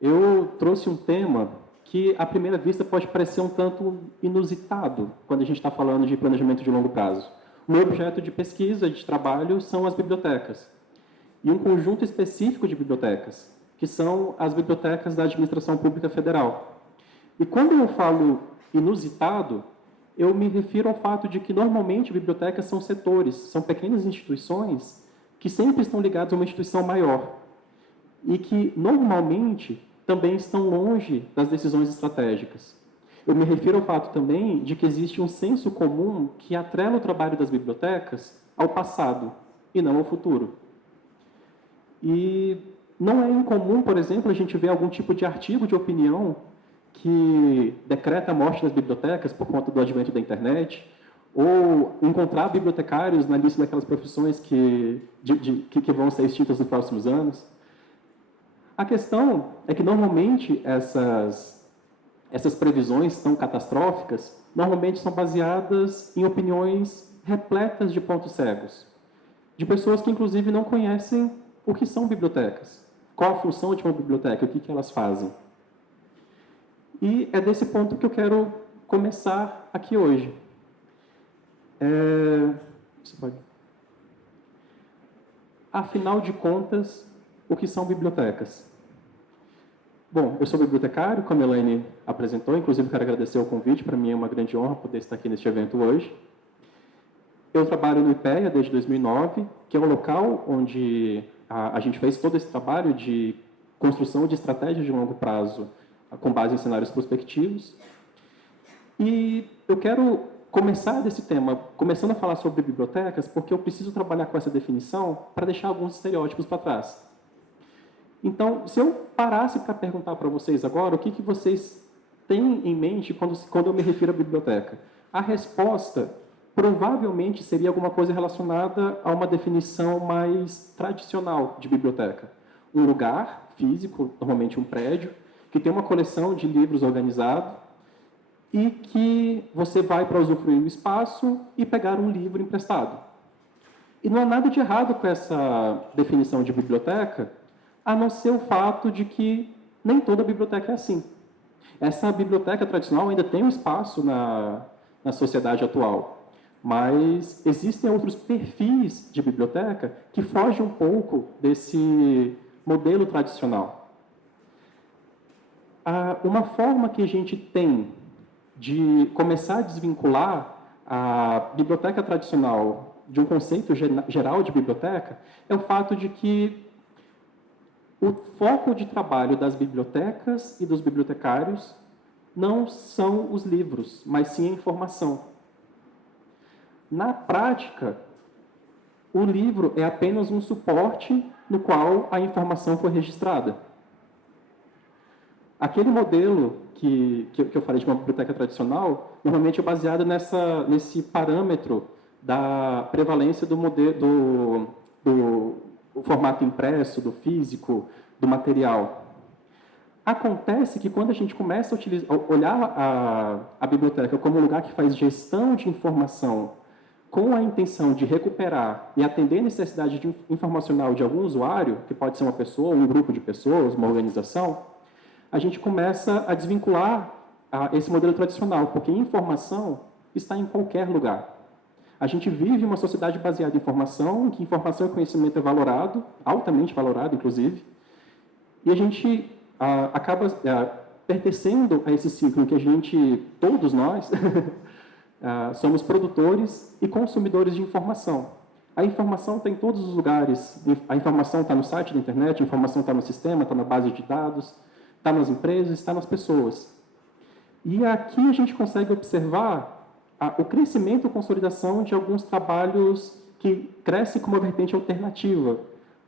Eu trouxe um tema que, à primeira vista, pode parecer um tanto inusitado quando a gente está falando de planejamento de longo prazo. O meu objeto de pesquisa, de trabalho, são as bibliotecas. E um conjunto específico de bibliotecas, que são as bibliotecas da Administração Pública Federal. E quando eu falo inusitado, eu me refiro ao fato de que, normalmente, bibliotecas são setores, são pequenas instituições que sempre estão ligadas a uma instituição maior e que, normalmente, também estão longe das decisões estratégicas. Eu me refiro ao fato também de que existe um senso comum que atrela o trabalho das bibliotecas ao passado e não ao futuro. E não é incomum, por exemplo, a gente ver algum tipo de artigo de opinião que decreta a morte das bibliotecas por conta do advento da internet, ou encontrar bibliotecários na lista daquelas profissões que vão ser extintas nos próximos anos. A questão é que, normalmente, essas previsões tão catastróficas, normalmente são baseadas em opiniões repletas de pontos cegos, de pessoas que, inclusive, não conhecem o que são bibliotecas, qual a função de uma biblioteca, o que elas fazem. E é desse ponto que eu quero começar aqui hoje. Afinal de contas, o que são bibliotecas? Bom, eu sou bibliotecário, como a Elaine apresentou, inclusive quero agradecer o convite, para mim é uma grande honra poder estar aqui neste evento hoje. Eu trabalho no IPEA desde 2009, que é o local onde a gente fez todo esse trabalho de construção de estratégias de longo prazo com base em cenários prospectivos. E eu quero começar desse tema, começando a falar sobre bibliotecas, porque eu preciso trabalhar com essa definição para deixar alguns estereótipos para trás. Então, se eu parasse para perguntar para vocês agora, o que vocês têm em mente quando eu me refiro à biblioteca? A resposta provavelmente seria alguma coisa relacionada a uma definição mais tradicional de biblioteca. Um lugar físico, normalmente um prédio, que tem uma coleção de livros organizado e que você vai para usufruir o espaço e pegar um livro emprestado. E não há nada de errado com essa definição de biblioteca, a não ser o fato de que nem toda biblioteca é assim. Essa biblioteca tradicional ainda tem um espaço na sociedade atual, mas existem outros perfis de biblioteca que fogem um pouco desse modelo tradicional. Uma forma que a gente tem de começar a desvincular a biblioteca tradicional de um conceito geral de biblioteca é o fato de que o foco de trabalho das bibliotecas e dos bibliotecários não são os livros, mas sim a informação. Na prática, o livro é apenas um suporte no qual a informação foi registrada. Aquele modelo que eu falei de uma biblioteca tradicional, normalmente é baseado nesse parâmetro da prevalência do formato impresso, do físico, do material. Acontece que quando a gente começa a olhar a biblioteca como um lugar que faz gestão de informação com a intenção de recuperar e atender a necessidade informacional de algum usuário, que pode ser uma pessoa, um grupo de pessoas, uma organização, a gente começa a desvincular esse modelo tradicional, porque informação está em qualquer lugar. A gente vive uma sociedade baseada em informação, em que informação e conhecimento é valorado, altamente valorado, inclusive, e a gente acaba pertencendo a esse ciclo em que a gente, todos nós, somos produtores e consumidores de informação. A informação está em todos os lugares, a informação está no site da internet, a informação está no sistema, está na base de dados, está nas empresas, está nas pessoas. E aqui a gente consegue observar o crescimento e consolidação de alguns trabalhos que crescem como uma vertente alternativa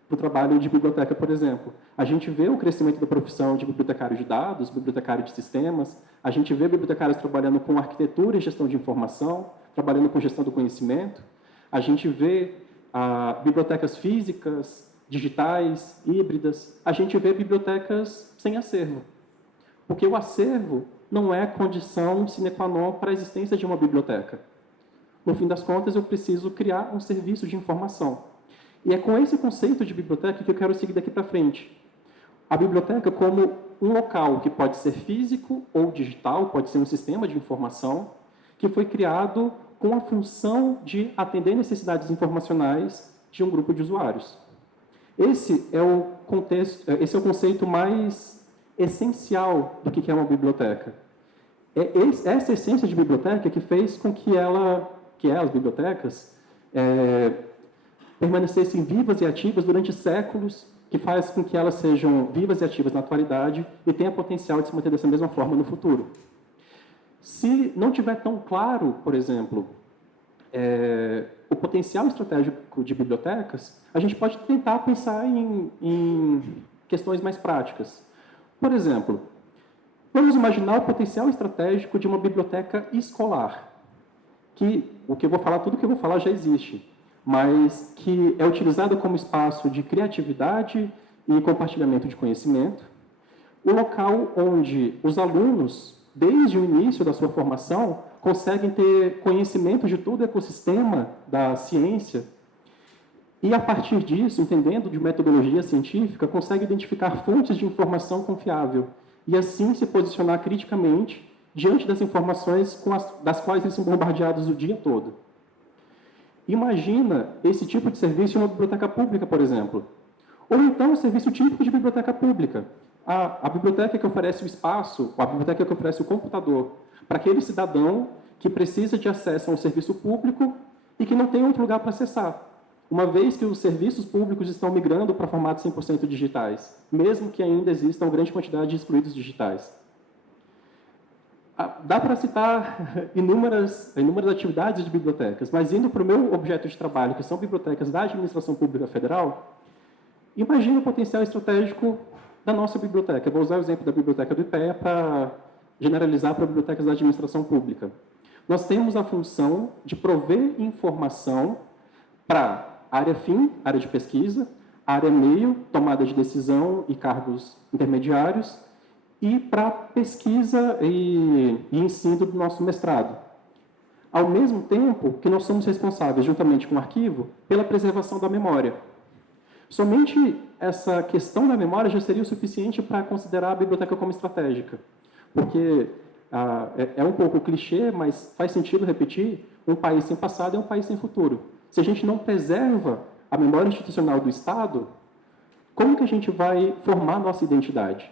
para o trabalho de biblioteca, por exemplo. A gente vê o crescimento da profissão de bibliotecário de dados, bibliotecário de sistemas, a gente vê bibliotecários trabalhando com arquitetura e gestão de informação, trabalhando com gestão do conhecimento, a gente vê bibliotecas físicas, digitais, híbridas, a gente vê bibliotecas sem acervo. Porque o acervo não é condição sine qua non para a existência de uma biblioteca. No fim das contas, eu preciso criar um serviço de informação. E é com esse conceito de biblioteca que eu quero seguir daqui para frente. A biblioteca como um local que pode ser físico ou digital, pode ser um sistema de informação, que foi criado com a função de atender necessidades informacionais de um grupo de usuários. Esse é o conceito mais essencial do que é uma biblioteca. É essa essência de biblioteca que fez com que as bibliotecas permanecessem vivas e ativas durante séculos, que faz com que elas sejam vivas e ativas na atualidade e tenham potencial de se manter dessa mesma forma no futuro. Se não tiver tão claro, por exemplo, o potencial estratégico de bibliotecas, a gente pode tentar pensar em questões mais práticas. Por exemplo, vamos imaginar o potencial estratégico de uma biblioteca escolar, que tudo que eu vou falar já existe, mas que é utilizada como espaço de criatividade e compartilhamento de conhecimento, o local onde os alunos, desde o início da sua formação, conseguem ter conhecimento de todo o ecossistema da ciência e, a partir disso, entendendo de metodologia científica, conseguem identificar fontes de informação confiável e, assim, se posicionar criticamente diante das informações das quais eles são bombardeados o dia todo. Imagina esse tipo de serviço em uma biblioteca pública, por exemplo. Ou então, o serviço típico de biblioteca pública. A biblioteca que oferece o espaço, a biblioteca que oferece o computador, para aquele cidadão que precisa de acesso a um serviço público e que não tem outro lugar para acessar, uma vez que os serviços públicos estão migrando para formatos 100% digitais, mesmo que ainda exista uma grande quantidade de excluídos digitais. Dá para citar inúmeras atividades de bibliotecas, mas indo para o meu objeto de trabalho, que são bibliotecas da Administração Pública Federal, imagina o potencial estratégico da nossa biblioteca. Eu vou usar o exemplo da biblioteca do IPEA para generalizar para bibliotecas da Administração Pública. Nós temos a função de prover informação para área fim, área de pesquisa, área meio, tomada de decisão e cargos intermediários, e para pesquisa e ensino do nosso mestrado. Ao mesmo tempo que nós somos responsáveis, juntamente com o arquivo, pela preservação da memória. Somente essa questão da memória já seria o suficiente para considerar a biblioteca como estratégica, porque é um pouco clichê, mas faz sentido repetir, um país sem passado é um país sem futuro. Se a gente não preserva a memória institucional do Estado, como que a gente vai formar a nossa identidade?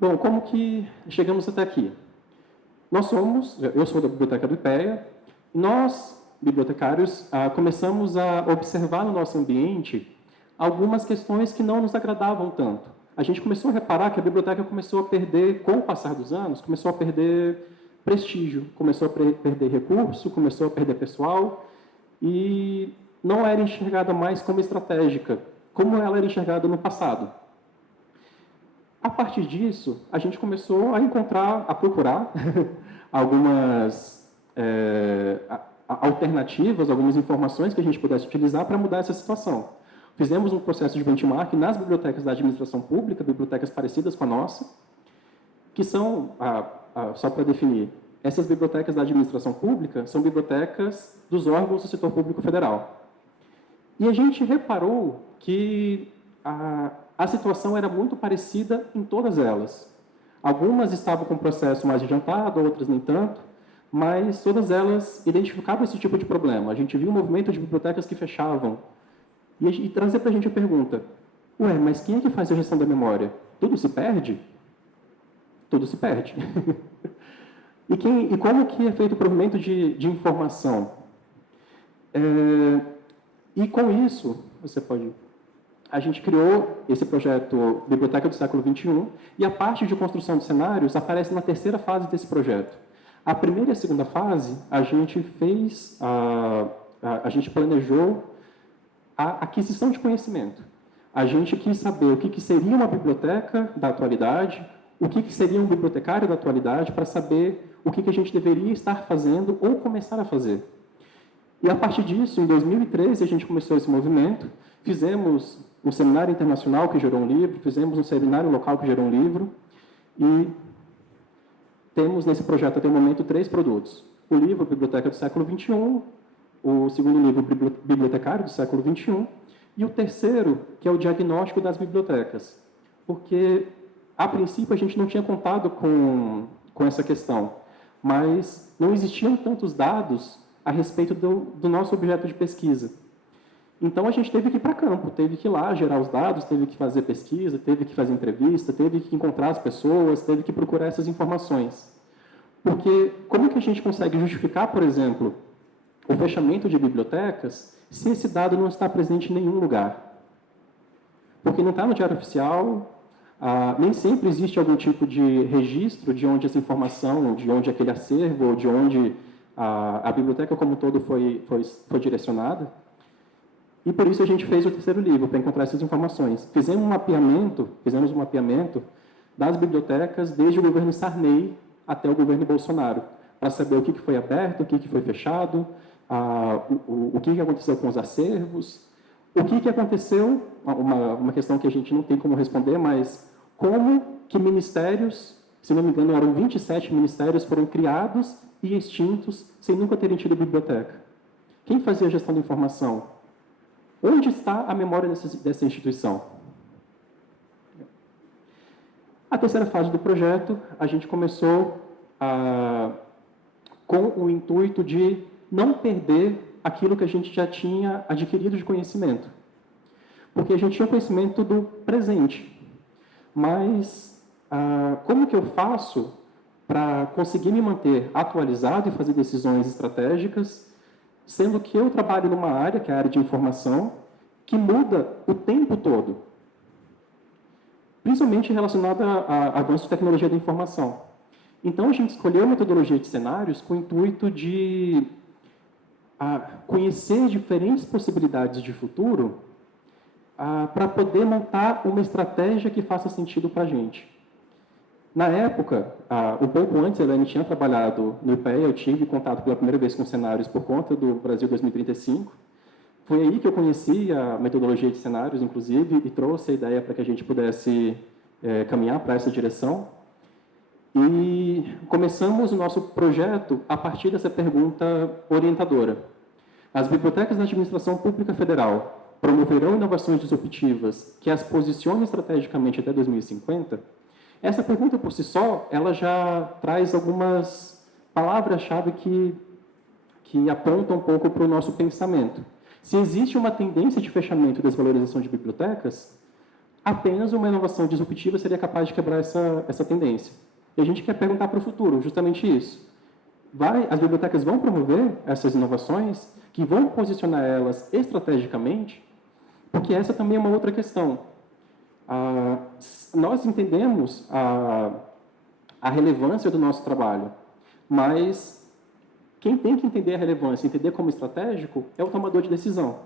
Bom, como que chegamos até aqui? Eu sou da Biblioteca do IPEA, nós, bibliotecários, começamos a observar no nosso ambiente algumas questões que não nos agradavam tanto. A gente começou a reparar que a biblioteca começou a perder, com o passar dos anos, começou a perder prestígio, começou a perder recurso, começou a perder pessoal e não era enxergada mais como estratégica, como ela era enxergada no passado. A partir disso, a gente começou a procurar algumas alternativas, algumas informações que a gente pudesse utilizar para mudar essa situação. Fizemos um processo de benchmark nas bibliotecas da administração pública, bibliotecas parecidas com a nossa, que são, só para definir, essas bibliotecas da administração pública são bibliotecas dos órgãos do setor público federal. E a gente reparou que a situação era muito parecida em todas elas. Algumas estavam com um processo mais adiantado, outras nem tanto, mas todas elas identificavam esse tipo de problema. A gente viu um movimento de bibliotecas que fechavam. E trazer para a gente a pergunta, mas quem é que faz a gestão da memória? Tudo se perde? Tudo se perde. E como que é feito o provimento de informação? E com isso, a gente criou esse projeto Biblioteca do Século XXI, e a parte de construção de cenários aparece na terceira fase desse projeto. A primeira e a segunda fase, a gente planejou a aquisição de conhecimento. A gente quis saber o que seria uma biblioteca da atualidade, o que seria um bibliotecário da atualidade, para saber o que a gente deveria estar fazendo ou começar a fazer. E, a partir disso, em 2013, a gente começou esse movimento, fizemos um seminário internacional que gerou um livro, fizemos um seminário local que gerou um livro, e temos nesse projeto até o momento 3 produtos. O livro Biblioteca do Século XXI, o segundo livro Bibliotecário do Século XXI, e o terceiro, que é o Diagnóstico das Bibliotecas. Porque, a princípio, a gente não tinha contado com essa questão, mas não existiam tantos dados a respeito do nosso objeto de pesquisa. Então, a gente teve que ir para campo, teve que ir lá gerar os dados, teve que fazer pesquisa, teve que fazer entrevista, teve que encontrar as pessoas, teve que procurar essas informações. Porque como que a gente consegue justificar, por exemplo, o fechamento de bibliotecas se esse dado não está presente em nenhum lugar? Porque não está no Diário Oficial, nem sempre existe algum tipo de registro de onde essa informação, de onde aquele acervo, ou de onde a biblioteca como um todo foi direcionada. E por isso a gente fez o terceiro livro, para encontrar essas informações. Fizemos um mapeamento das bibliotecas desde o governo Sarney até o governo Bolsonaro, para saber o que foi aberto, o que foi fechado, o que aconteceu com os acervos, o que aconteceu, uma questão que a gente não tem como responder, mas como que ministérios, se não me engano, eram 27 ministérios, foram criados e extintos sem nunca terem tido biblioteca. Quem fazia a gestão da informação? Onde está a memória dessa instituição? A terceira fase do projeto, a gente começou com o intuito de não perder aquilo que a gente já tinha adquirido de conhecimento. Porque a gente tinha conhecimento do presente. Mas como que eu faço para conseguir me manter atualizado e fazer decisões estratégicas, sendo que eu trabalho numa área, que é a área de informação, que muda o tempo todo, principalmente relacionada a avanço de tecnologia da informação. Então, a gente escolheu a metodologia de cenários com o intuito de conhecer diferentes possibilidades de futuro para poder montar uma estratégia que faça sentido para a gente. Na época, um pouco antes, a Elaine tinha trabalhado no IPEA, eu tive contato pela primeira vez com cenários por conta do Brasil 2035. Foi aí que eu conheci a metodologia de cenários, inclusive, e trouxe a ideia para que a gente pudesse caminhar para essa direção. E começamos o nosso projeto a partir dessa pergunta orientadora. As bibliotecas da administração pública federal promoverão inovações disruptivas que as posicionem estrategicamente até 2050? Essa pergunta, por si só, ela já traz algumas palavras-chave que apontam um pouco para o nosso pensamento. Se existe uma tendência de fechamento e desvalorização de bibliotecas, apenas uma inovação disruptiva seria capaz de quebrar essa tendência. E a gente quer perguntar para o futuro, justamente isso. As bibliotecas vão promover essas inovações, que vão posicionar elas estrategicamente, porque essa também é uma outra questão. Nós entendemos a relevância do nosso trabalho, mas quem tem que entender a relevância, entender como estratégico, é o tomador de decisão.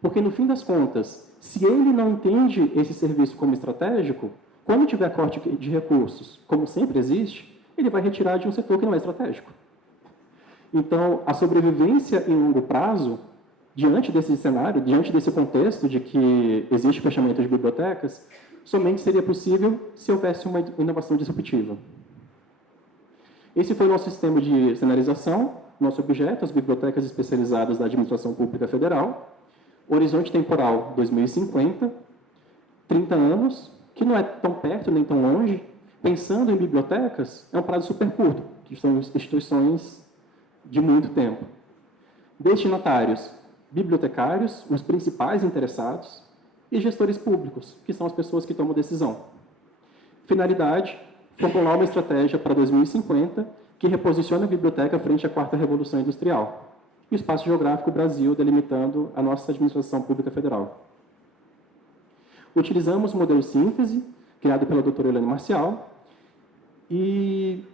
Porque, no fim das contas, se ele não entende esse serviço como estratégico, quando tiver corte de recursos, como sempre existe, ele vai retirar de um setor que não é estratégico. Então, a sobrevivência em longo prazo, diante desse cenário, diante desse contexto de que existe fechamento de bibliotecas, somente seria possível se houvesse uma inovação disruptiva. Esse foi o nosso sistema de cenarização, nosso objeto, as bibliotecas especializadas da Administração Pública Federal, horizonte temporal 2050, 30 anos, que não é tão perto nem tão longe. Pensando em bibliotecas, é um prazo super curto, que são instituições de muito tempo. Destinatários, bibliotecários, os principais interessados, e gestores públicos, que são as pessoas que tomam decisão. Finalidade, formular uma estratégia para 2050 que reposicione a biblioteca frente à quarta revolução industrial. E o espaço geográfico Brasil, delimitando a nossa administração pública federal. Utilizamos o modelo síntese, criado pela doutora Elaine Marcial, e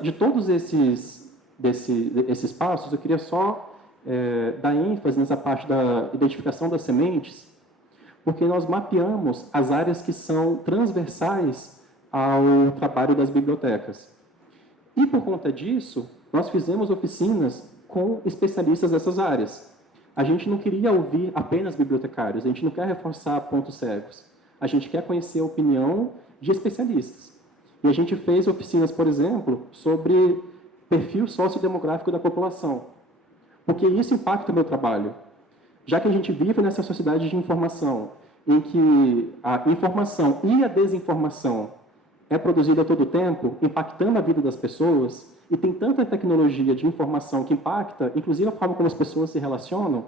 de todos esses passos, eu queria só dar ênfase nessa parte da identificação das sementes, porque nós mapeamos as áreas que são transversais ao trabalho das bibliotecas. E, por conta disso, nós fizemos oficinas com especialistas dessas áreas. a gente não queria ouvir apenas bibliotecários, a gente não quer reforçar pontos cegos. A gente quer conhecer a opinião de especialistas. E a gente fez oficinas, por exemplo, sobre perfil sociodemográfico da população, porque isso impacta o meu trabalho. Já que a gente vive nessa sociedade de informação, em que a informação e a desinformação é produzida a todo tempo, impactando a vida das pessoas, e tem tanta tecnologia de informação que impacta, inclusive a forma como as pessoas se relacionam,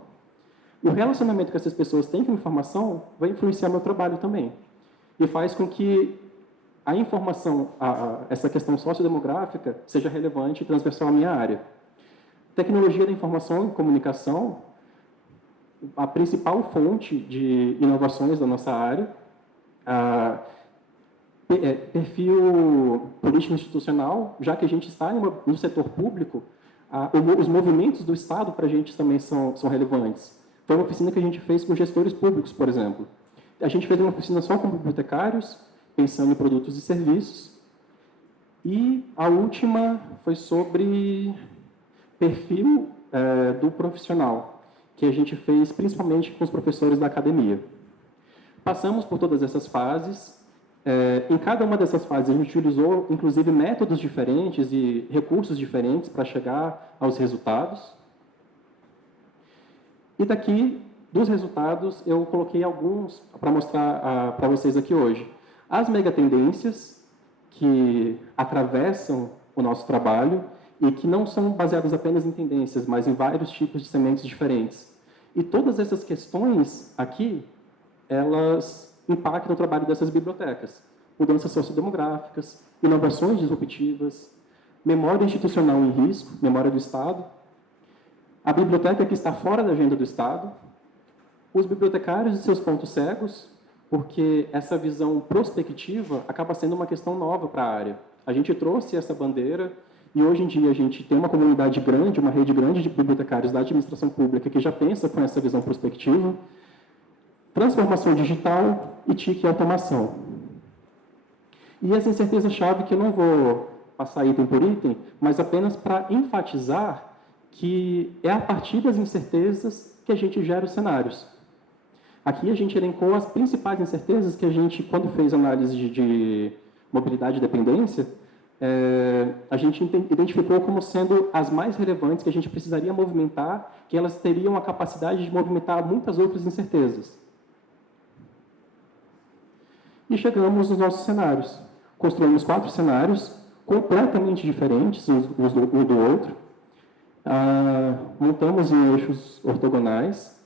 o relacionamento que essas pessoas têm com a informação vai influenciar meu trabalho também. E faz com que a informação, essa questão sociodemográfica, seja relevante e transversal à minha área. Tecnologia da informação e comunicação, a principal fonte de inovações da nossa área, perfil político institucional, já que a gente está no setor público, os movimentos do Estado para a gente também são relevantes. Foi uma oficina que a gente fez com gestores públicos, por exemplo. A gente fez uma oficina só com bibliotecários, pensando em produtos e serviços. E a última foi sobre perfil do profissional, que a gente fez principalmente com os professores da academia. Passamos por todas essas fases. Em cada uma dessas fases, a gente utilizou, inclusive, métodos diferentes e recursos diferentes para chegar aos resultados. E daqui, dos resultados, eu coloquei alguns para mostrar para vocês aqui hoje. As megatendências que atravessam o nosso trabalho e que não são baseadas apenas em tendências, mas em vários tipos de sementes diferentes. E todas essas questões aqui, elas impactam o trabalho dessas bibliotecas. Mudanças sociodemográficas, inovações disruptivas, memória institucional em risco, memória do Estado, a biblioteca que está fora da agenda do Estado, os bibliotecários e seus pontos cegos, porque essa visão prospectiva acaba sendo uma questão nova para a área. A gente trouxe essa bandeira e hoje em dia a gente tem uma comunidade grande, uma rede grande de bibliotecários da administração pública que já pensa com essa visão prospectiva, transformação digital e TIC e automação. E essa incerteza-chave que eu não vou passar item por item, mas apenas para enfatizar que é a partir das incertezas que a gente gera os cenários. Aqui a gente elencou as principais incertezas que a gente, quando fez análise de mobilidade e dependência, a gente identificou como sendo as mais relevantes que a gente precisaria movimentar, que elas teriam a capacidade de movimentar muitas outras incertezas. E chegamos nos nossos cenários. Construímos 4 cenários completamente diferentes um do outro. Montamos em eixos ortogonais.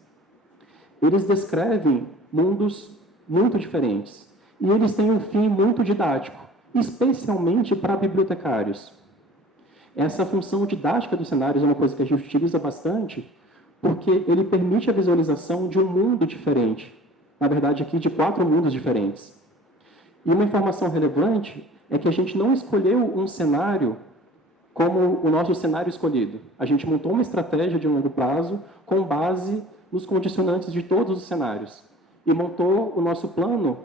Eles descrevem mundos muito diferentes. E eles têm um fim muito didático, especialmente para bibliotecários. Essa função didática dos cenários é uma coisa que a gente utiliza bastante, porque ele permite a visualização de um mundo diferente. Na verdade, aqui de 4 mundos diferentes. E uma informação relevante é que a gente não escolheu um cenário como o nosso cenário escolhido. A gente montou uma estratégia de longo prazo com base nos condicionantes de todos os cenários. E montou o nosso plano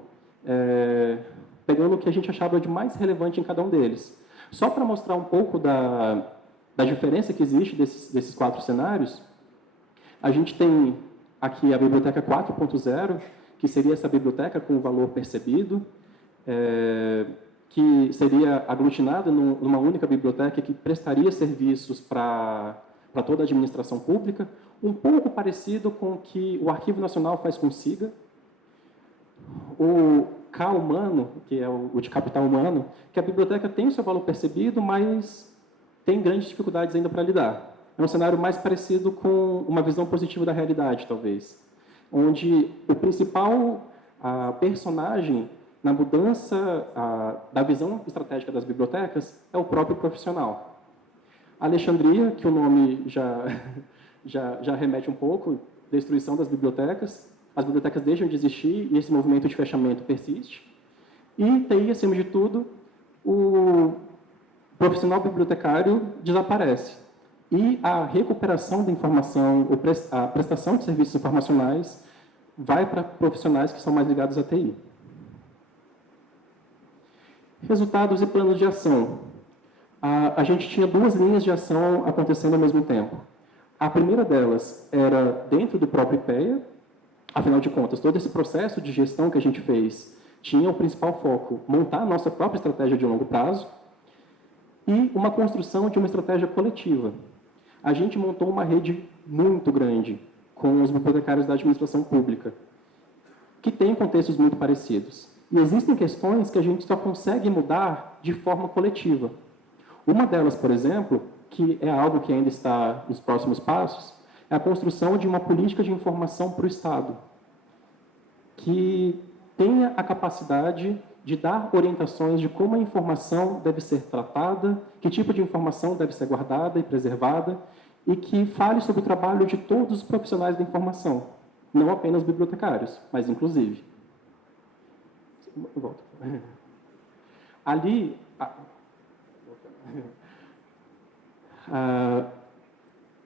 pegando o que a gente achava de mais relevante em cada um deles. Só para mostrar um pouco da diferença que existe desses 4 cenários, a gente tem aqui a biblioteca 4.0, que seria essa biblioteca com o valor percebido, que seria aglutinada numa única biblioteca que prestaria serviços para toda a administração pública, um pouco parecido com o que o Arquivo Nacional faz com o SIGA. O K humano, que é o de capital humano, que a biblioteca tem o seu valor percebido, mas tem grandes dificuldades ainda para lidar. É um cenário mais parecido com uma visão positiva da realidade, talvez, onde o principal personagem na mudança da visão estratégica das bibliotecas é o próprio profissional. Alexandria, que o nome já remete um pouco, destruição das bibliotecas, as bibliotecas deixam de existir e esse movimento de fechamento persiste. E TI, acima de tudo, o profissional bibliotecário desaparece. E a recuperação da informação, a prestação de serviços informacionais vai para profissionais que são mais ligados à TI. Resultados e planos de ação. A gente tinha 2 linhas de ação acontecendo ao mesmo tempo. A primeira delas era dentro do próprio IPEA, afinal de contas, todo esse processo de gestão que a gente fez tinha o principal foco, montar a nossa própria estratégia de longo prazo e uma construção de uma estratégia coletiva. A gente montou uma rede muito grande com os bibliotecários da administração pública, que tem contextos muito parecidos. E existem questões que a gente só consegue mudar de forma coletiva. Uma delas, por exemplo, que é algo que ainda está nos próximos passos, é a construção de uma política de informação para o Estado, que tenha a capacidade de dar orientações de como a informação deve ser tratada, que tipo de informação deve ser guardada e preservada, e que fale sobre o trabalho de todos os profissionais da informação, não apenas bibliotecários, mas inclusive. Volta. Ali,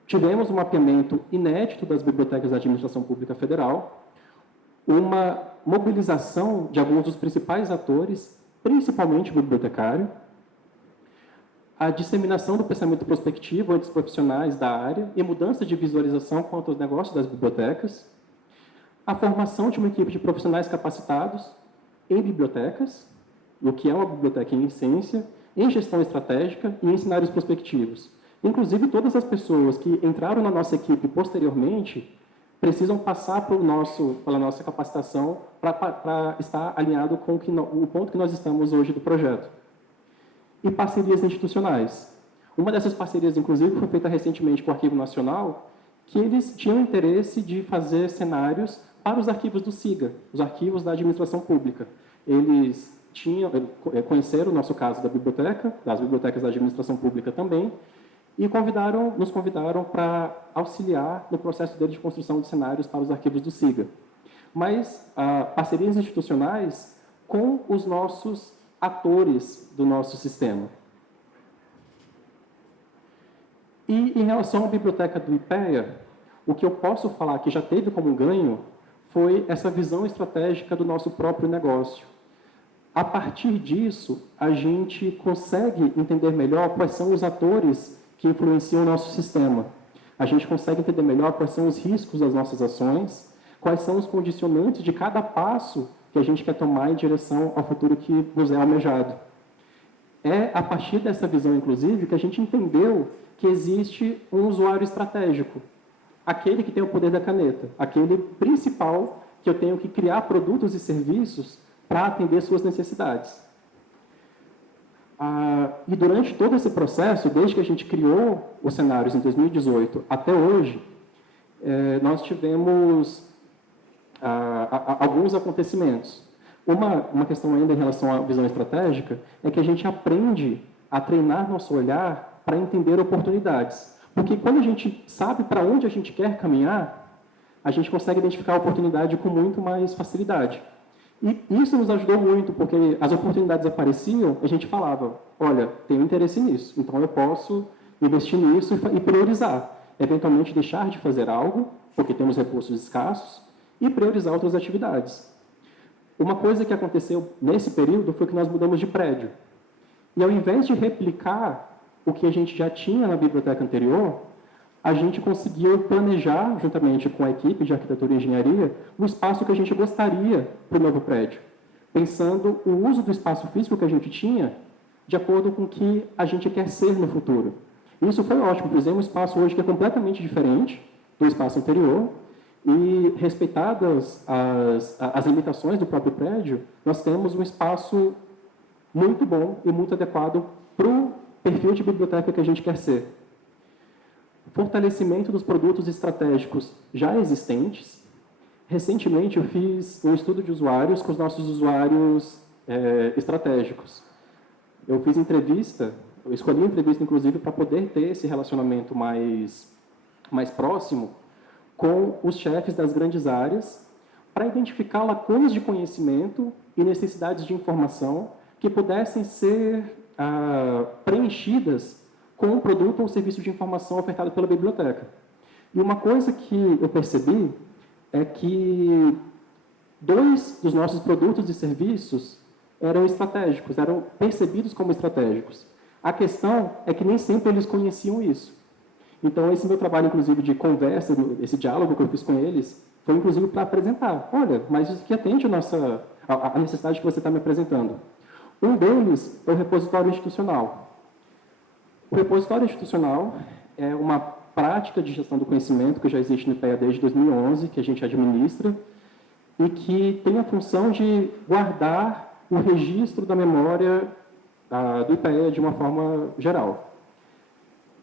tivemos um mapeamento inédito das bibliotecas da Administração Pública Federal, uma mobilização de alguns dos principais atores, principalmente o bibliotecário, a disseminação do pensamento prospectivo entre os profissionais da área e mudança de visualização quanto aos negócios das bibliotecas, a formação de uma equipe de profissionais capacitados em bibliotecas, o que é uma biblioteca em essência, em gestão estratégica e em cenários prospectivos. Inclusive, todas as pessoas que entraram na nossa equipe posteriormente precisam passar pela nossa capacitação para estar alinhado com o ponto que nós estamos hoje do projeto. E parcerias institucionais. Uma dessas parcerias, inclusive, foi feita recentemente com o Arquivo Nacional, que eles tinham interesse de fazer cenários para os arquivos do SIGA, os arquivos da administração pública. Eles conheceram o nosso caso da biblioteca, das bibliotecas da administração pública também, e nos convidaram para auxiliar no processo deles de construção de cenários para os arquivos do SIGA. Mas parcerias institucionais com os nossos atores do nosso sistema. E em relação à biblioteca do IPEA, o que eu posso falar que já teve como ganho foi essa visão estratégica do nosso próprio negócio. A partir disso, a gente consegue entender melhor quais são os atores que influenciam o nosso sistema. A gente consegue entender melhor quais são os riscos das nossas ações, quais são os condicionantes de cada passo que a gente quer tomar em direção ao futuro que nos é almejado. É a partir dessa visão, inclusive, que a gente entendeu que existe um usuário estratégico, aquele que tem o poder da caneta, aquele principal que eu tenho que criar produtos e serviços para atender suas necessidades. E durante todo esse processo, desde que a gente criou os cenários em 2018 até hoje, nós tivemos alguns acontecimentos. Uma questão ainda em relação à visão estratégica é que a gente aprende a treinar nosso olhar para entender oportunidades. Porque quando a gente sabe para onde a gente quer caminhar, a gente consegue identificar a oportunidade com muito mais facilidade. E isso nos ajudou muito, porque as oportunidades apareciam, a gente falava, olha, tenho interesse nisso, então eu posso investir nisso e priorizar. Eventualmente deixar de fazer algo, porque temos recursos escassos, e priorizar outras atividades. Uma coisa que aconteceu nesse período foi que nós mudamos de prédio. E ao invés de replicar o que a gente já tinha na biblioteca anterior, a gente conseguiu planejar, juntamente com a equipe de arquitetura e engenharia, o espaço que a gente gostaria para o novo prédio, pensando o uso do espaço físico que a gente tinha de acordo com o que a gente quer ser no futuro. Isso foi ótimo, fizemos um espaço hoje que é completamente diferente do espaço anterior, e respeitadas as limitações do próprio prédio, nós temos um espaço muito bom e muito adequado para o perfil de biblioteca que a gente quer ser. Fortalecimento dos produtos estratégicos já existentes. Recentemente, eu fiz um estudo de usuários com os nossos usuários estratégicos. Eu fiz entrevista, eu escolhi a entrevista, inclusive, para poder ter esse relacionamento mais próximo com os chefes das grandes áreas, para identificar lacunas de conhecimento e necessidades de informação que pudessem ser preenchidas com um produto ou serviço de informação ofertado pela biblioteca. E uma coisa que eu percebi é que 2 dos nossos produtos e serviços eram estratégicos, eram percebidos como estratégicos. A questão é que nem sempre eles conheciam isso. Então, esse meu trabalho, inclusive, de conversa, esse diálogo que eu fiz com eles, foi, inclusive, para apresentar. Olha, mas isso aqui atende a necessidade que você está me apresentando. Um deles é o repositório institucional. O repositório institucional é uma prática de gestão do conhecimento que já existe no IPEA desde 2011, que a gente administra, e que tem a função de guardar o registro da memória do IPEA de uma forma geral.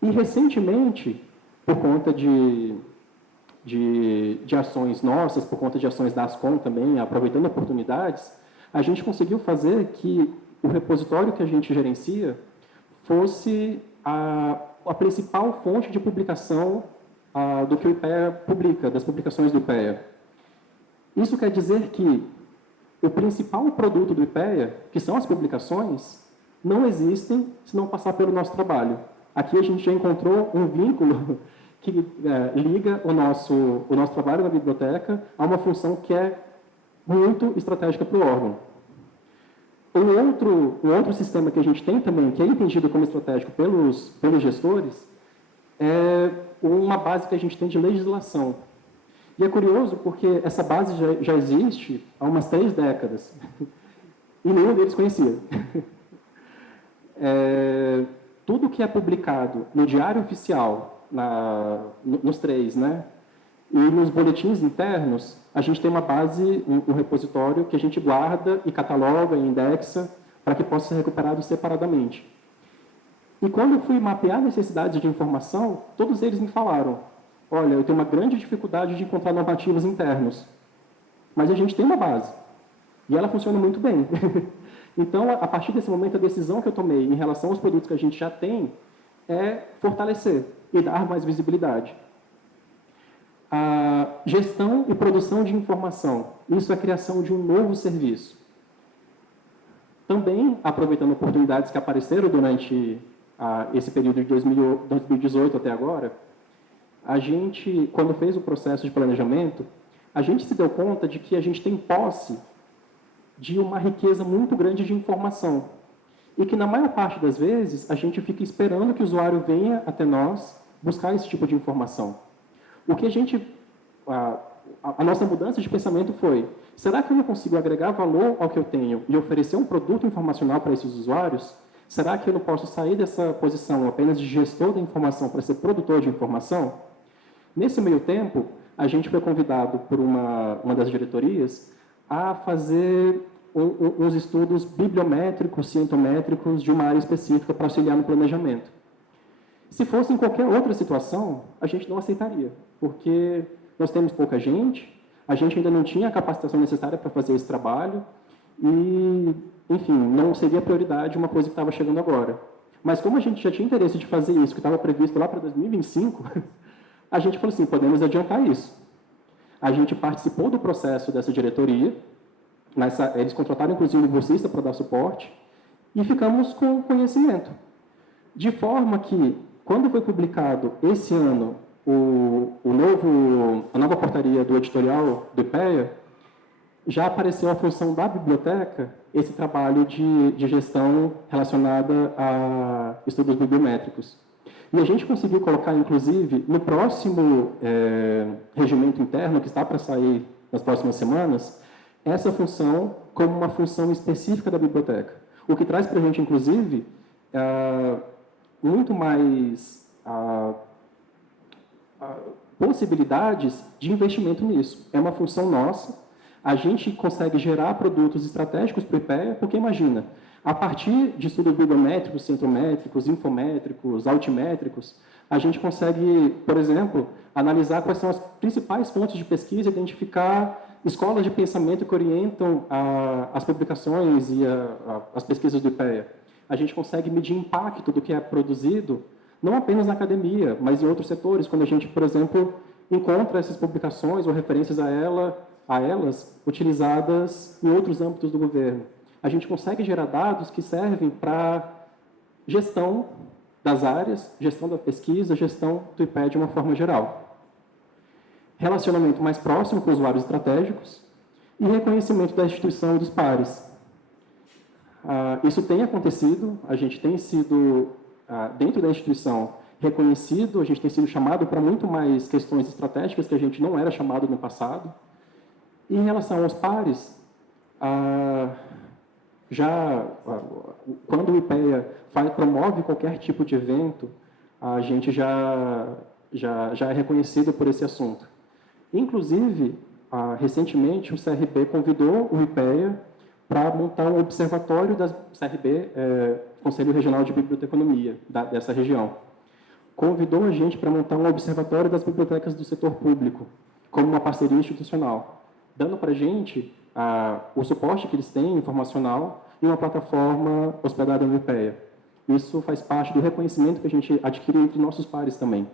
E, recentemente, por conta de ações nossas, por conta de ações da Ascom também, aproveitando oportunidades, a gente conseguiu fazer que o repositório que a gente gerencia fosse a principal fonte de publicação do que o IPEA publica, das publicações do IPEA. Isso quer dizer que o principal produto do IPEA, que são as publicações, não existem se não passar pelo nosso trabalho. Aqui a gente já encontrou um vínculo que liga o nosso trabalho na biblioteca a uma função que é muito estratégica para o órgão. Um outro sistema que a gente tem também, que é entendido como estratégico pelos gestores, é uma base que a gente tem de legislação. E é curioso porque essa base já existe há umas 3 décadas. E nenhum deles conhecia. Tudo que é publicado no Diário Oficial, nos 3, né? E nos boletins internos, a gente tem uma base, um repositório que a gente guarda e cataloga e indexa para que possa ser recuperado separadamente. E quando eu fui mapear necessidades de informação, todos eles me falaram, olha, eu tenho uma grande dificuldade de encontrar normativos internos, mas a gente tem uma base, e ela funciona muito bem. Então, a partir desse momento, a decisão que eu tomei em relação aos produtos que a gente já tem é fortalecer e dar mais visibilidade. A gestão e produção de informação, isso é a criação de um novo serviço. Também, aproveitando oportunidades que apareceram durante esse período de 2018 até agora, a gente, quando fez o processo de planejamento, a gente se deu conta de que a gente tem posse de uma riqueza muito grande de informação. E que, na maior parte das vezes, a gente fica esperando que o usuário venha até nós buscar esse tipo de informação. O que a nossa mudança de pensamento foi, será que eu não consigo agregar valor ao que eu tenho e oferecer um produto informacional para esses usuários? Será que eu não posso sair dessa posição apenas de gestor da informação para ser produtor de informação? Nesse meio tempo, a gente foi convidado por uma das diretorias a fazer uns estudos bibliométricos, cientométricos de uma área específica para auxiliar no planejamento. Se fosse em qualquer outra situação, a gente não aceitaria, porque nós temos pouca gente, a gente ainda não tinha a capacitação necessária para fazer esse trabalho e, enfim, não seria prioridade uma coisa que estava chegando agora. Mas como a gente já tinha interesse de fazer isso, que estava previsto lá para 2025, a gente falou assim, podemos adiantar isso. A gente participou do processo dessa diretoria, eles contrataram, inclusive, um bolsista para dar suporte, e ficamos com conhecimento. De forma que, quando foi publicado esse ano a nova portaria do editorial do IPEA, já apareceu a função da biblioteca, esse trabalho de gestão relacionada a estudos bibliométricos. E a gente conseguiu colocar, inclusive, no próximo regimento interno, que está para sair nas próximas semanas, essa função como uma função específica da biblioteca. O que traz para a gente, inclusive, muito mais possibilidades de investimento nisso. É uma função nossa, a gente consegue gerar produtos estratégicos para o IPEA, porque imagina, a partir de estudos bibliométricos, centrométricos, infométricos, altimétricos, a gente consegue, por exemplo, analisar quais são as principais fontes de pesquisa, identificar escolas de pensamento que orientam as publicações e as pesquisas do IPEA. A gente consegue medir impacto do que é produzido, não apenas na academia, mas em outros setores, quando a gente, por exemplo, encontra essas publicações ou referências a elas utilizadas em outros âmbitos do governo. A gente consegue gerar dados que servem para gestão das áreas, gestão da pesquisa, gestão do IPEA de uma forma geral. Relacionamento mais próximo com usuários estratégicos e reconhecimento da instituição e dos pares. Isso tem acontecido, a gente tem sido, dentro da instituição, reconhecido, a gente tem sido chamado para muito mais questões estratégicas que a gente não era chamado no passado. E em relação aos pares, quando o IPEA promove qualquer tipo de evento, a gente já é reconhecido por esse assunto. Inclusive, recentemente, o CRB convidou o IPEA para montar um observatório das CRB, Conselho Regional de Biblioteconomia, dessa região. Convidou a gente para montar um observatório das bibliotecas do setor público, como uma parceria institucional, dando para a gente o suporte que eles têm, informacional, e uma plataforma hospedada no IPEA. Isso faz parte do reconhecimento que a gente adquire entre nossos pares também.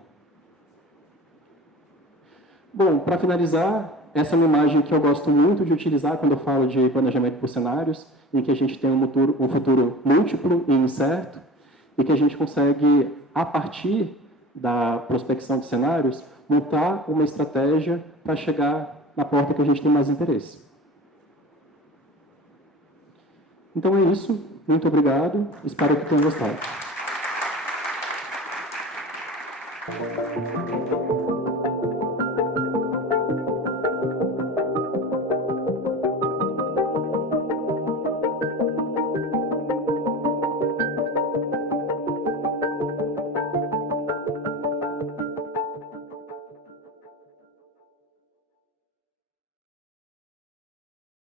Bom, para finalizar, essa é uma imagem que eu gosto muito de utilizar quando eu falo de planejamento por cenários, em que a gente tem um futuro múltiplo e incerto, e que a gente consegue, a partir da prospecção de cenários, montar uma estratégia para chegar na porta que a gente tem mais interesse. Então é isso. Muito obrigado. Espero que tenham gostado.